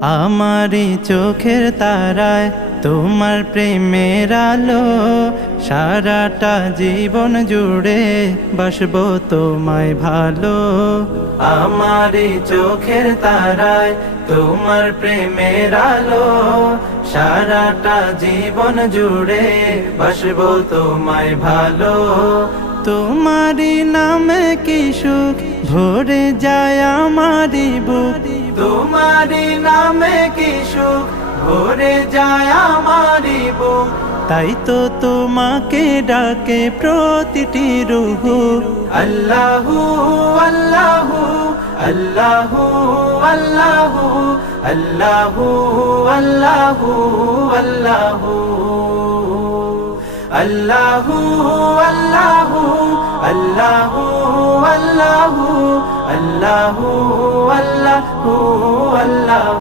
আমারি চোখের তারায় তোমার প্রেমের আলো, সারাটা জীবন জুড়ে বাসবো তোমায় ভালো। আমারি চোখের তারায় তোমার প্রেমের আলো, সারাটা জীবন জুড়ে বাসবো তোমায় ভালো। তোমারি নামে কি সুখ ভরে যায় আমারি বুক, তোমারি নামে কি সুখ ভরে যায় আমারি বুক। তাই তো তোমাকে ডাকে প্রতিটি রূহ। আল্লাহু আল্লাহু আল্লাহু আল্লাহু আল্লাহু আল্লাহু আল্লাহু আল্লাহু আল্লাহু আল্লাহু আল্লাহু আল্লাহু আল্লাহু আল্লাহু